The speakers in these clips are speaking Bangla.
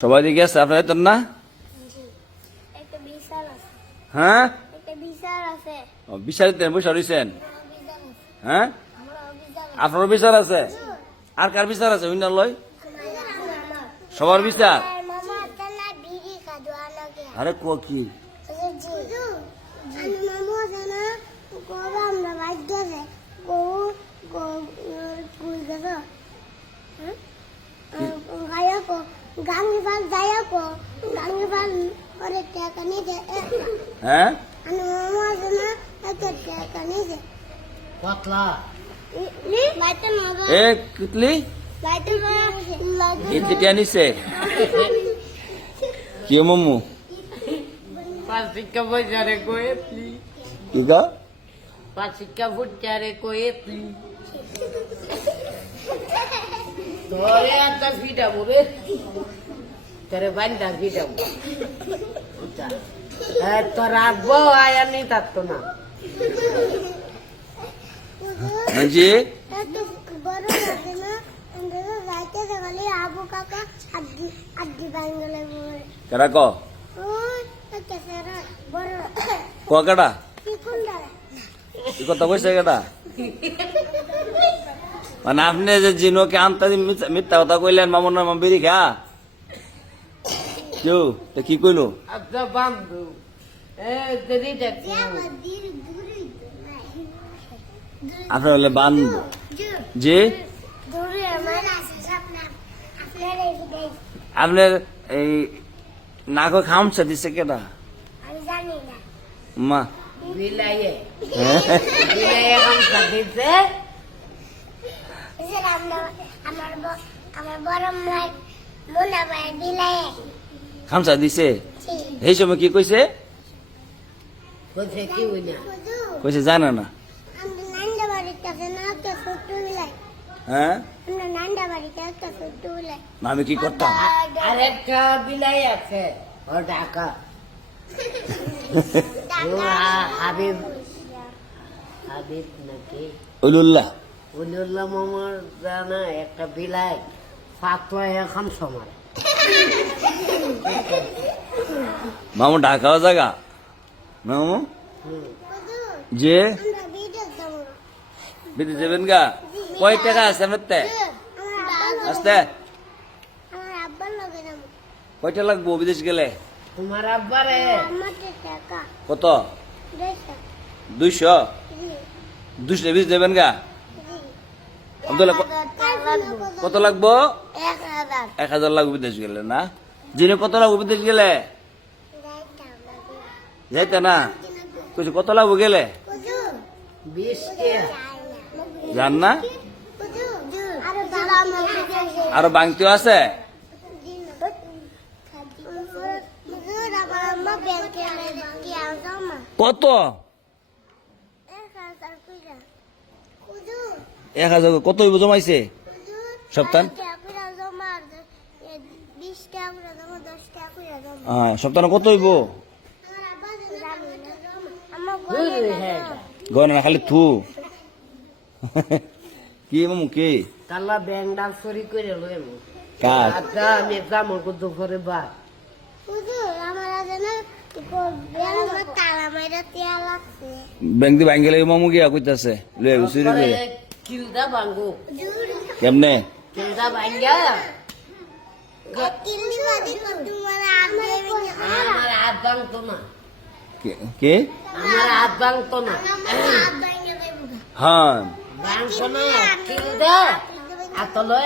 সবাই দিকে আছে আপনার তোর না? হ্যাঁ? ও, বসে রয়েছেন হ্যাঁ? আপনারও বিচার আছে? আর কার বিচার আছে উইনার লয় সবার বিচার আরে ক কি? আমরা বাইক গেছে কো কো কুই গেছে গায়া কো গাঙ্গি বাল যায়া কো গাঙ্গি বাল করে টাকা নিয়ে হ্যাঁ আমি মামু আছে না একটা টাকা নিয়ে পাতলা লাইটে মামা এ কিতলি লাইটে লাইটে ইতিটা নিছে কি মামু পাঁচিকা বাজারে কোয়েতলি কি গা পাঁচিকা বুচারে কোয়েতলি তোরে একটা ফিটাবো রে। তোরে বান্ডা ফিটাবো তোর রাখব আয়া নেই না জি বড় লাগে না। বলে কেডা ক? ক কেডা? কথা কইছে কেডা? মানে আপনি যে জিনোকে আনতে মিথ্যা- কথা কইলেন মামুর নাম বেরি খা কেউ তা কি কইলো আপনার হলে বান যে আপনার এই নাক খামছা দিছে কেডা? আমি জানি না। মা। বিলাইয়ে হ্যাঁ? বিলাইয়ে হামসা দিতে এসে আমার আমার বড় মাই মোনা ভাই দিলাই খামছা দিছে এই সময় কি কইছে? কোথায় কি হই কইছে জানে না। হ্যাঁ? আমি কি করতাম? আরেকটা বিলাই আছে ও ঢাকা। ও হাবিব হাবিব নাকি? উলুল্লাহ। উল্লাহ মামার জানা একটা বিলাই পাতলা এখন সময় মামু ঢাকাও জায়গা? মামু? যে? আমরা বিদেশ যাবেন গা? কয় টাকা আছে আপনার তে? আমার আব্বা আসতে। আমার কয়টা লাগবো বিদেশ গেলে? তোমার আব্বারে। আমার কত? দুইশো? দুইশো বিদেশ দেবেন গা? কত লাগবো? এক হাজার এক লাগবে বিদেশ গেলে, না? জিনে, কত লাগবো বিদেশ গেলে? যাইতে না? কইছে, কত লাগবো গেলে? জান না? আরে বাংতিও আছে? কত এক হাজার কইরা হুজুর এক হাজার কত হইব জমাইছে? সপ্তাহ? হ্যাঁ সপ্তাহ কত হইব আমার আব্বা জানে না আমার গনে গয়না খালি থু। কি মামু কি? কালা ব্যাংডা চুরি করে লই কার? আচ্ছা আমি দুপুরে বা হুজুর আমার জানে ব্যাংকে তালা মাইরা টিয়া লাগছে। ব্যাংক দি ব্যাংক গেলে মামু গিয়া কইতাছে। লই চুরি করে কিলদা বাঙ্গু। কেমনে? কিলদা বাঙ্গা। কিল্লি বাদি কর তোমার আগে আমার হাত ভাঙতো না কে- কে? আমার হাত ভাঙতো না হ্যাঁ। ভাঙতো না কিলদা।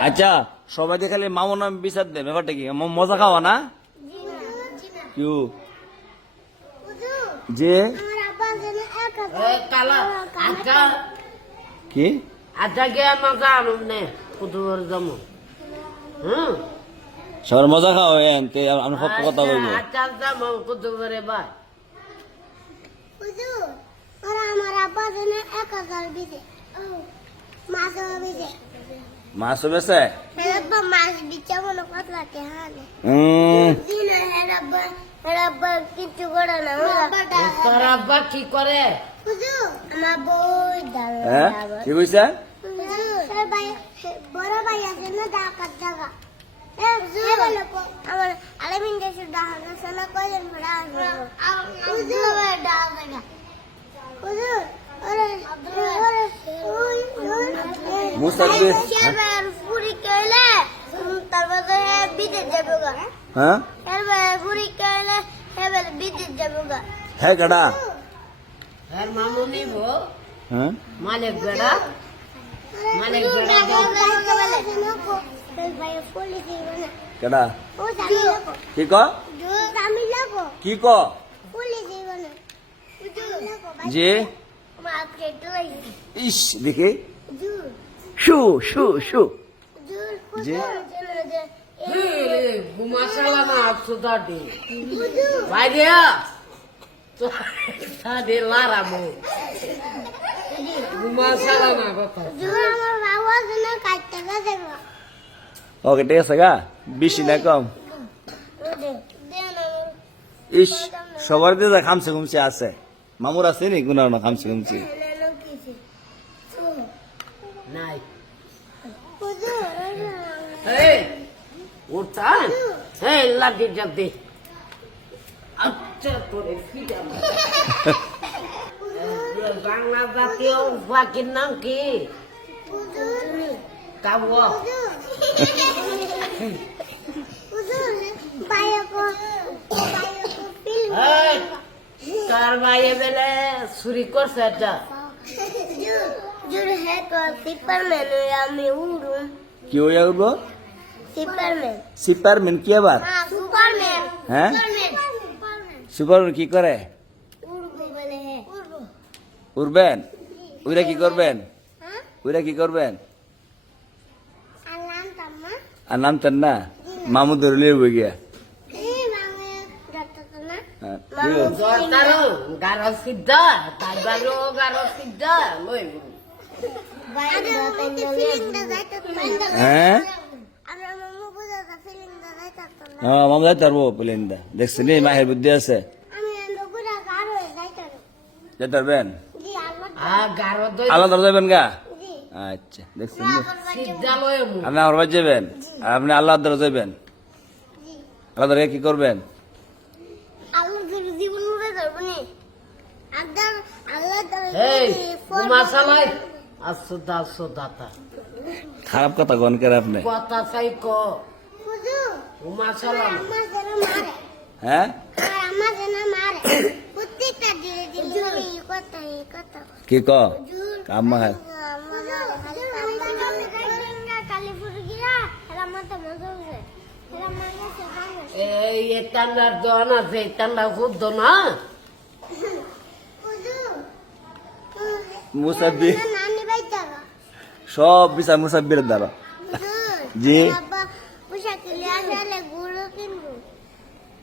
আচ্ছা সবাই দিয়ে খালি মামু নাম বিচার দে ব্যাপারটা কি? মজা খাওয়া না? কিউ? যে? কি? আচ্ছা সবার মজা খাওয়া এনতে আমরা সব কথা বলব আচ্ছা মাছ বেছে হেরাব্বা কিছু করে না তোর আব্বা কি করে হুজুর আমার বই দাঁড়া হ্যাঁ কি কইছে হুজুর ভাই বড় ভাই আছে না ডাকাত জায়গা আমার আলামিন দেশে ডাহানা সানা কয়জন ভরা আছে হুজুর ডাহানা হুজুর ওরে ওরে ওই মুসাব্বির, শেরবার পুরি কইলে তারপরে বিদেশ যাবে গা হ্যাঁ শেরবার পুরি কইলে হেবেল বিদেশ যাবে গা হ্যাঁ কেডা হ্যাঁ মামু নিব হ্যাঁ মালিক বেড়া মালিক বেড়া কেডা? ও জানি লাগো কি ক? কি ক? যে ইস দেখি। শু শু শু। জি। গুমা চালানা সুদাটি হুজুর বাইরে সাদে লারামো গুমা চালানা কথা জুর আমার বাবা জন্য কাটতে গেছে গো ওকে ঠিক আছে গা বেশি কম ওদে দেন আমার ইস সবার দিয়ে খামছে খুমছে আছে। মামুর আছে নি? কোনো না খামছে খুমছে নানো কিছে নাই হুজুর। এই উঠা এই লাঠি যাতে আচ্ছা তোরে ফিরা বাংলা জাতীয় পাখির নাম কি হুজুর কাবু হুজুর বায়কো বায়কো ফিল্ম এই কার বাইরে বেলে চুরি করছে এটা জুর জুর হে কো সুপারম্যান আমি উড়ুম কি হইয়া উঠবো সুপারম্যান সুপারম্যান কি আবার সুপারম্যান হ্যাঁ সুপারম্যান কি করে? উড়বো বলে উঠবেন ওইরা কি করবেন? ওইরা কি করবেন? আর নামতেন না? মামু ধরলে বই গিয়া। হ্যাঁ, মামু যাইতে পারব প্লেনটা দেখছি নি মাহের বুদ্ধি আছে। যেতে পারবেন? আল্লাহ যাবেন গা? আচ্ছা দেখছি। নি সিদ্ধা লই মু আপনি আমার বাড়ি যাবেন? আর আপনি আল্লাহ ধরে যাবেন? আল্লাহ ধরে কি করবেন? খারাপ কথা গন করে আপনি? কথা চাই ক হুজুর গুমা চালাম আমার যেন মারে হ্যাঁ? কি ক? শেখানো এই এটান্ডার দন আছে এটান্ডা শুদ্ধ না মুসাব্বি। সব বিচার মুসাব্বির দ্বারা। জি।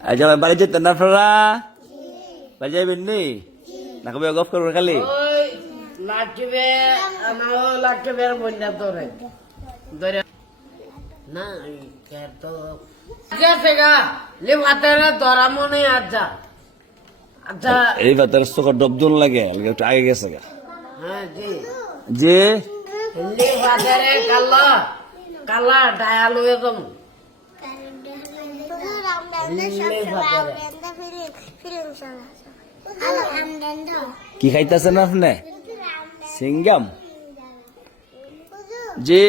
আচ্ছা বাড়ি যেতেন না আপনারা? বাড়ি যাইবেন নি? না কবে গফ করবেন খালি? ওই লাঠিবে আমার বন্যা ধরে ধরে না তো মনে আচ্ছা। আচ্ছা। এই বাতার চোখের ডবজন লাগে একটু আগে গেছে গা। যে লিভাতের কালা কালা ডায়াল হয়ে কি খাইতেছেন আপনি? সিঙ্গাম? জি।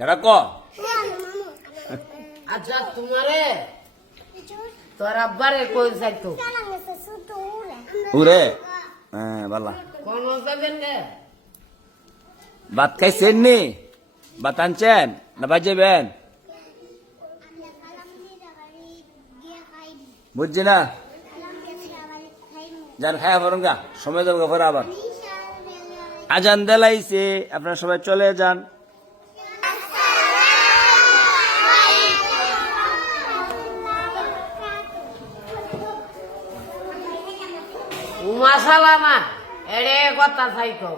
কেডা ক? মামু। আচ্ছা তোমারে? তোর আব্বারে কই যাইতো উরে হ্যাঁ বালা। কোন যাবেন ভাত খাইছেন নি? বাতানছেন না বাজেবেন বুঝছি না যার খায়া ফরম গা সময় যাব গা আবার আজান দেলাইছে আপনার সবাই চলে যান উমা সালামা এড়ে কথা চাইতো